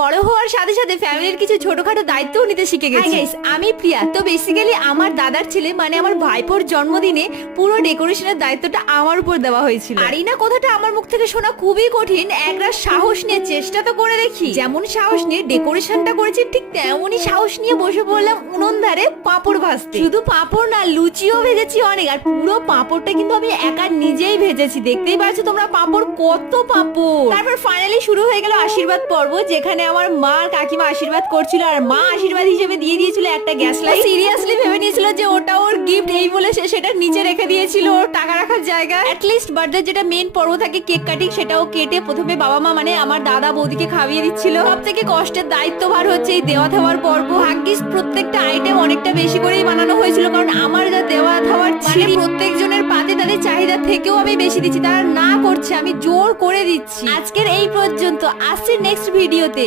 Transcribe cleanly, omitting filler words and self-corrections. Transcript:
বড় হওয়ার সাথে সাথে ফ্যামিলির কিছু ছোটখাটো দায়িত্বও নিতে শিখে গেছি। আমি প্রিয়া। তো বেসিক্যালি আমার দাদার ছেলে মানে আমার ভাইপোর জন্মদিনে পুরো ডেকোরেশনের দায়িত্বটা আমার উপর দেওয়া হয়েছিল। আর এই না কথাটা আমার মুখ থেকে শোনা খুবই কঠিন, একটা সাহস নিয়ে চেষ্টা তো করে দেখি। যেমন সাহস নিয়ে ডেকোরেশনটা করেছি ঠিক তেমনই সাহস নিয়ে বসে পড়লাম উনুন ধারে পাঁপড় ভাজতে। শুধু পাঁপড় না, লুচিও ভেজেছি অনেক। আর পুরো পাঁপড়টা কিন্তু আমি একা নিজেই ভেজেছি, দেখতেই পাচ্ছ তোমরা পাঁপড় কত পাঁপড়। তারপর ফাইনালি শুরু হয়ে গেল আশীর্বাদ পর্ব, যেখানে আমার মা আর কাকিমা আশীর্বাদ করছিল আর মা আশীর্বাদ হিসেবে দিয়ে দিয়েছিল একটা গ্যাস লাইট। সিরিয়াসলি ভেবে নিয়েছিল যে ওটা ওর গিফট, এই বলে সে সেটা নিচে রেখে দিয়েছিল ওর টাকা রাখার জায়গা। অ্যাটলিস্ট বার্থডে যেটা মেন পর্ব থাকে কেক কাটিং, সেটাও কেটে প্রথমে বাবা মা মানে আমার দাদা বৌদিকে খাইয়ে দিচ্ছিল। সব থেকে কষ্টের দায়িত্বভার হচ্ছে এই দেওয়া থাওয়ার পর্ব। ভাগ্যিস প্রত্যেকটা আইটেম অনেকটা বেশি করেই বানানো হয়েছিল, কারণ আমার যা দেওয়া থাওয়ার মানে প্রত্যেকজনের পাতে তাদের চাহিদা থেকেও আমি বেশি দিচ্ছি, তারা না করছে আমি জোর করে দিচ্ছি। আজকের এই পর্যন্ত, আসছি নেক্সট ভিডিওতে।